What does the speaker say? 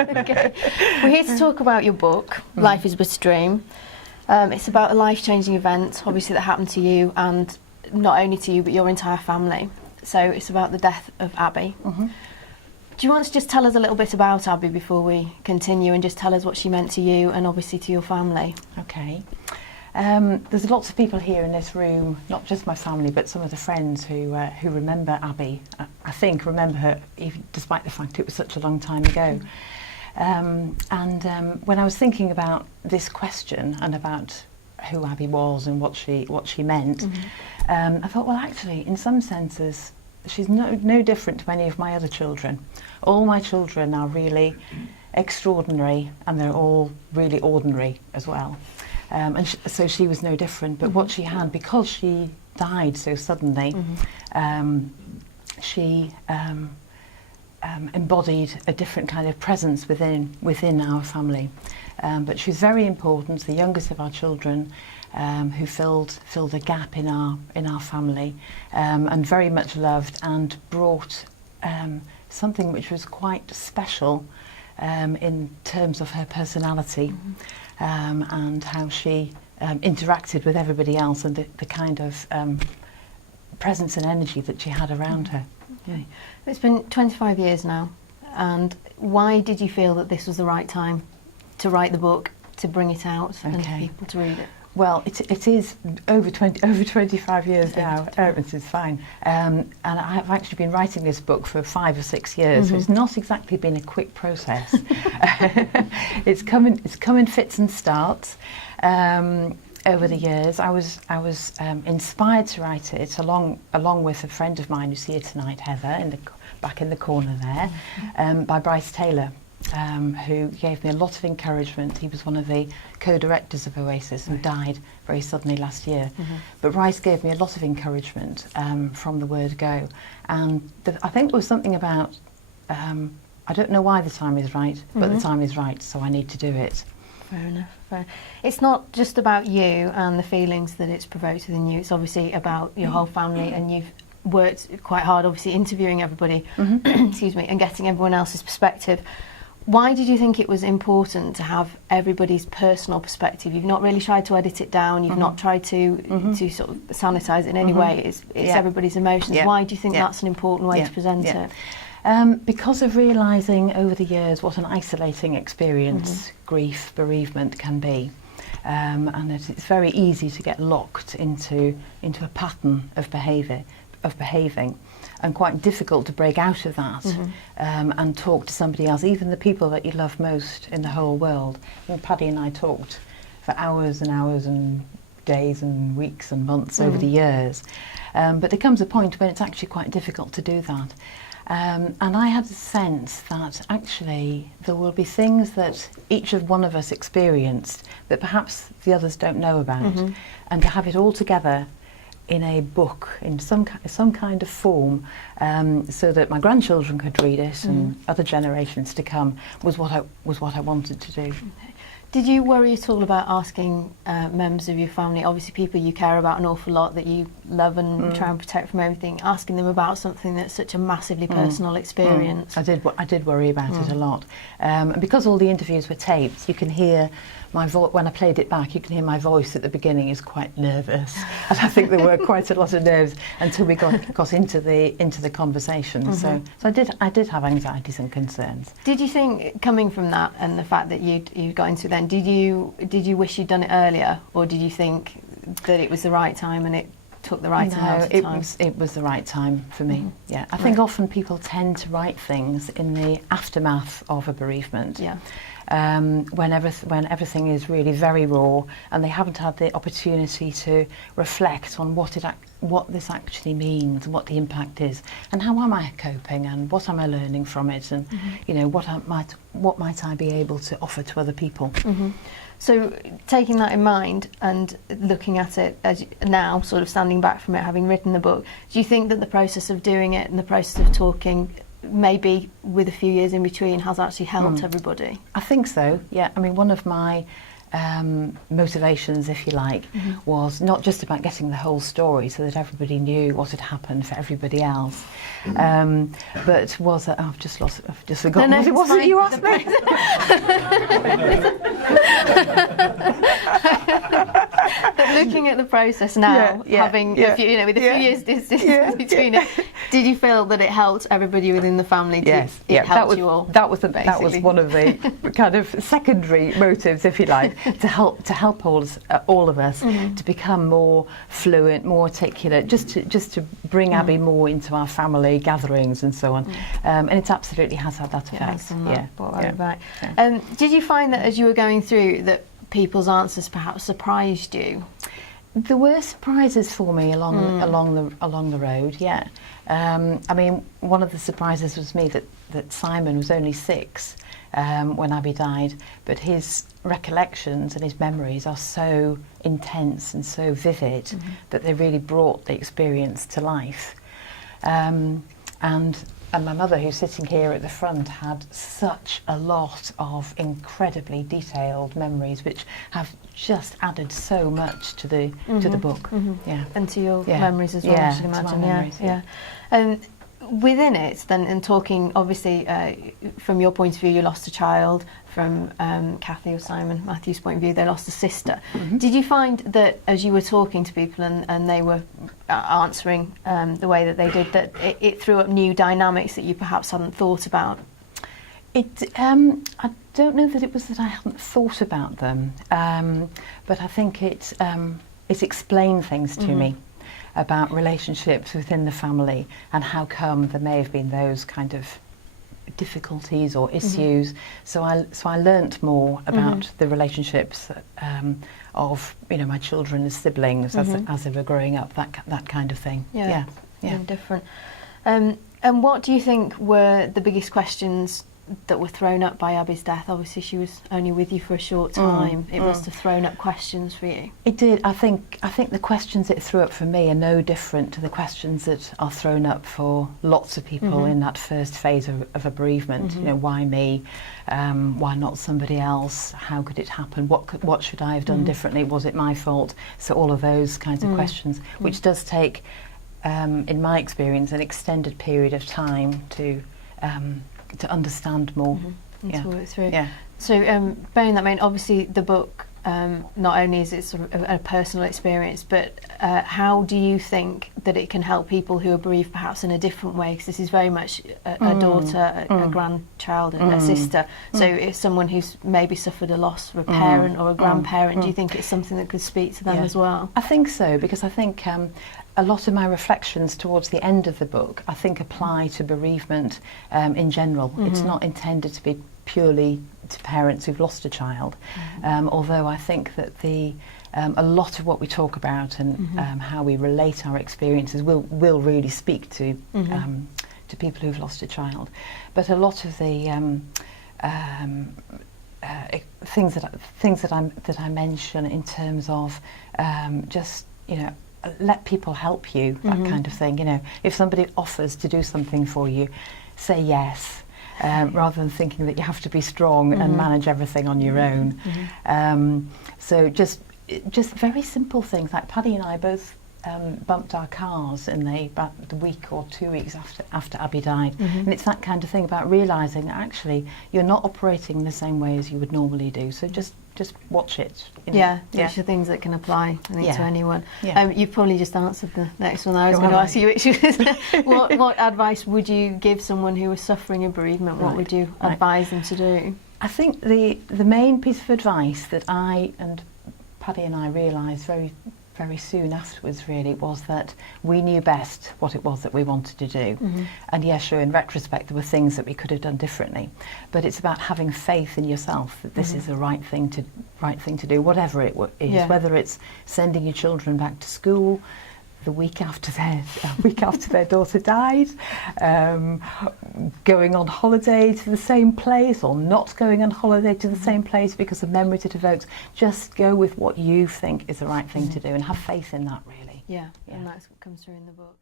Okay. We're here to talk about your book, Life is But a Dream. It's about a life-changing event, obviously, that happened to you, and not only to you, but your entire family. So it's about the death of Abby. Do you want to just tell us a little bit about Abby before we continue, and just tell us what she meant to you and obviously to your family? Okay. There's lots of people here in this room, not just my family, but some of the friends who remember Abby. I think remember her, even despite the fact it was such a long time ago. When I was thinking about this question and about who Abby was and what she meant, I thought, well, actually, in some senses, she's no different to any of my other children. All my children are really extraordinary, and they're all really ordinary as well. So she was no different. But what she had, because she died so suddenly, she embodied a different kind of presence within our family. But she was very important, the youngest of our children, who filled a gap in our family, and very much loved, and brought something which was quite special in terms of her personality, and how she interacted with everybody else, and the kind of presence and energy that she had around her. Yeah. It's been 25 years now, and why did you feel that this was the right time to write the book, to bring it out, and for people to read it? Well, it is over 25 years now. It's fine. And I've actually been writing this book for 5 or 6 years, so it's not exactly been a quick process. It's come in fits and starts. Over the years, I was inspired to write it along with a friend of mine who's here tonight, Heather, back in the corner there, by Bryce Taylor, who gave me a lot of encouragement. He was one of the co-directors of Oasis and died very suddenly last year. But Bryce gave me a lot of encouragement from the word go. And I think there was something about, I don't know why the time is right, but the time is right, so I need to do it. Fair enough. Fair. It's not just about you and the feelings that it's provoked within you. It's obviously about your whole family, and you've worked quite hard, obviously, interviewing everybody, excuse me, and getting everyone else's perspective. Why did you think it was important to have everybody's personal perspective? You've not really tried to edit it down. You've not tried to sort of sanitise it in any way. It's everybody's emotions. Why do you think that's an important way to present it? Because of realising over the years what an isolating experience grief, bereavement can be, and that it's very easy to get locked into a pattern of behaving, and quite difficult to break out of that and talk to somebody else, even the people that you love most in the whole world. And Paddy and I talked for hours and hours and days and weeks and months over the years, but there comes a point when it's actually quite difficult to do that. And I had the sense that actually there will be things that each of one of us experienced that perhaps the others don't know about, and to have it all together in a book, in some kind of form, so that my grandchildren could read it and other generations to come, was what I wanted to do. Did you worry at all about asking members of your family, obviously people you care about an awful lot, that you love and try and protect from everything, asking them about something that's such a massively personal experience? I did worry about it a lot. And because all the interviews were taped, you can hear my voice. When I played it back, you can hear my voice at the beginning is quite nervous, and I think there were quite a lot of nerves until we got into the conversation. So I did have anxieties and concerns. Did you think, coming from that and the fact that you got into it then, did you wish you'd done it earlier, or did you think that it was the right time and it took the right amount of time? It was the right time for me. Yeah, I think often people tend to write things in the aftermath of a bereavement. Yeah. When everything is really very raw, and they haven't had the opportunity to reflect on what this actually means, and what the impact is, and how am I coping, and what am I learning from it, and what might I be able to offer to other people. So taking that in mind and looking at it as now, sort of standing back from it, having written the book, do you think that the process of doing it and the process of talking, maybe with a few years in between, has actually helped everybody? I think so, yeah. I mean, one of my motivations, if you like, was not just about getting the whole story so that everybody knew what had happened for everybody else, but was that I've just forgotten what it was that you asked me. Looking at the process now, having a few, with a few years distance between it, did you feel that it helped everybody within the family? Yes, it helped you all. That was one of the kind of secondary motives, if you like, to help all of us to become more fluent, more articulate, just to bring Abby more into our family gatherings and so on. And it absolutely has had that effect. Did you find that as you were going through that people's answers perhaps surprised you? There were surprises for me along the road. Yeah, I mean, one of the surprises was that Simon was only 6 when Abby died, but his recollections and his memories are so intense and so vivid that they really brought the experience to life. And my mother, who's sitting here at the front, had such a lot of incredibly detailed memories, which have just added so much to the book. And to your memories as well, I should imagine. And within it, then, and talking obviously from your point of view, you lost a child. From Kathy or Simon Matthew's point of view, they lost a sister. Did you find that as you were talking to people and they were answering the way that they did, that it threw up new dynamics that you perhaps hadn't thought about? I don't know that it was that I hadn't thought about them, but I think it explained things to me about relationships within the family and how come there may have been those kind of difficulties or issues. So I learnt more about the relationships of my children as siblings as they were growing up, that kind of thing. Yeah. Different. And what do you think were the biggest questions that were thrown up by Abby's death? Obviously she was only with you for a short time. It must have thrown up questions for you. It did. I think the questions it threw up for me are no different to the questions that are thrown up for lots of people in that first phase of a bereavement. Why me? Why not somebody else? How could it happen? What should I have done differently? Was it my fault? So all of those kinds of questions, which does take, in my experience, an extended period of time to understand more. To work through. So bearing that in mind, obviously the book not only is it sort of a personal experience, but how do you think that it can help people who are bereaved perhaps in a different way? Because this is very much a daughter, a grandchild, a sister. So if someone who's maybe suffered a loss of a parent or a grandparent, do you think it's something that could speak to them as well? I think so, because I think a lot of my reflections towards the end of the book, I think, apply to bereavement in general. It's not intended to be purely to parents who've lost a child, although I think that a lot of what we talk about and how we relate our experiences will really speak to people who've lost a child. But a lot of the things that I mention in terms of just let people help you, that kind of thing. If somebody offers to do something for you, say yes, rather than thinking that you have to be strong and manage everything on your own. So just very simple things, like Paddy and I both bumped our cars in about the week or 2 weeks after Abby died. And it's that kind of thing about realising that actually you're not operating the same way as you would normally do. So just watch it. These are things that can apply, I think, to anyone. You've probably just answered the next one I was going to ask you, which was what advice would you give someone who was suffering a bereavement? What would you advise them to do? I think the main piece of advice that I and Paddy and I realised very soon afterwards really was that we knew best what it was that we wanted to do. And yes, sure, in retrospect there were things that we could have done differently, but it's about having faith in yourself that this is the right thing to do, whatever it is, whether it's sending your children back to school the week after their daughter died, going on holiday to the same place or not going on holiday to the same place because of memories it evokes. Just go with what you think is the right thing to do and have faith in that, really. And that's what comes through in the book.